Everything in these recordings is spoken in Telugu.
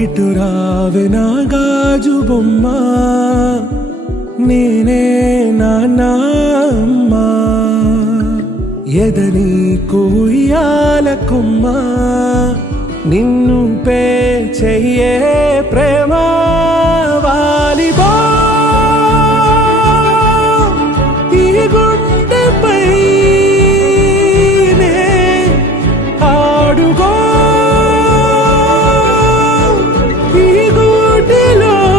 ఇటు రావే నా గాజు బొమ్మ, నేనే నాన్న అమ్మ. ఎదని కూయాల కొమ్మ, నిన్ను పే చెయ్యే ప్రేమ. వాలిబా ఈ గుండెపై నే ఆడుగో, ఈ గూటిలోనే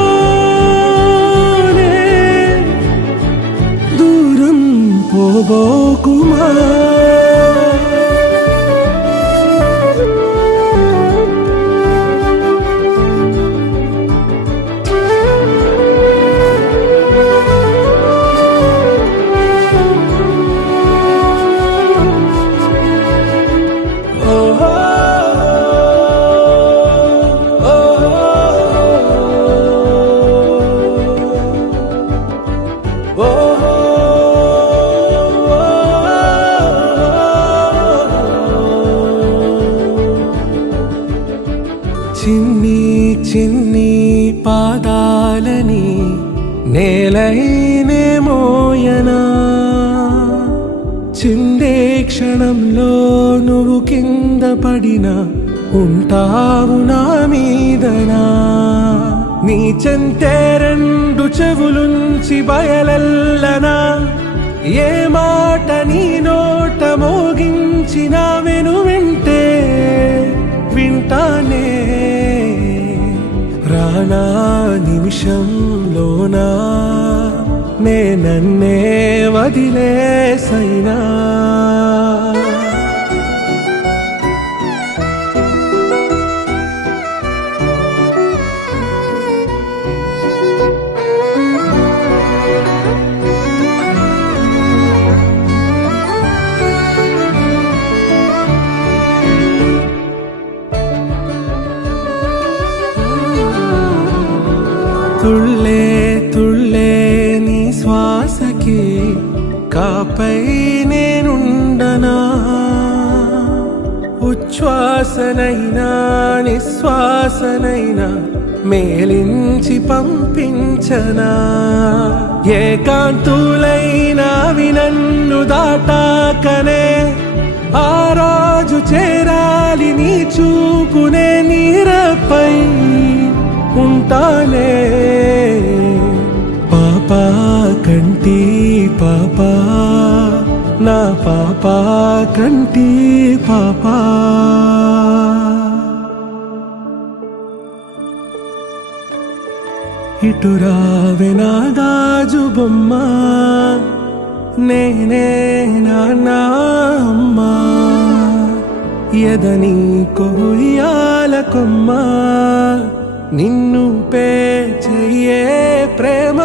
దూరం పోబోకుమా. చిన్ని చిన్ని పాదాలని నేలైనే మోయనా, చిందే క్షణంలో నువ్వు కింద పడినా ఉంటావు నా మీదనా. నీ చెంతే రెండు చెవులుంచి బయలెల్లనా, ఏ మాట నీ నోట మోగించిన వెను వింటే వింటానే. రానా నిమిషంలోనా నే నన్నే వదిలేసైనా. తుళ్ళే తుళ్ళే నీ శ్వాసకి కాపై నేనుండనా, ఉచ్ఛ్వాసనైనా నిశ్వాసనైనా మేలించి పంపించనా. ఏకాంతులైనవి నన్ను దాటాకనే ఆ రాజు చేరాలి నీ చూపునే నీరపై ఉంటానే. పాపా కంటి పాపా, నా పాపా కంటి పాపా. ఇటు రావే నా గాజు బొమ్మ, నేనే నాన్న అమ్మ. ఎదని కొయ్యాల కొమ్మ, నిన్ను పే చెయ్యే ప్రేమ.